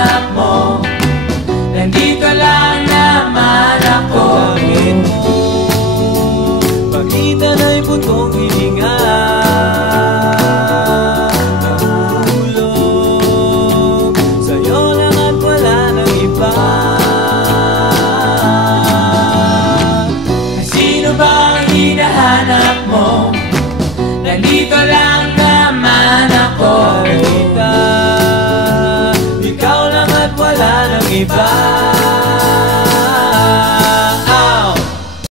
hinahanap mo, nandito lang naman ako. Langit mo, pagitan ay butong hininga, nahulog sa'yo lang at wala nang iba. Sino ba ang hinahanap mo? Nandito lang naman ako. Kita, ikaw lang at wala nang iba.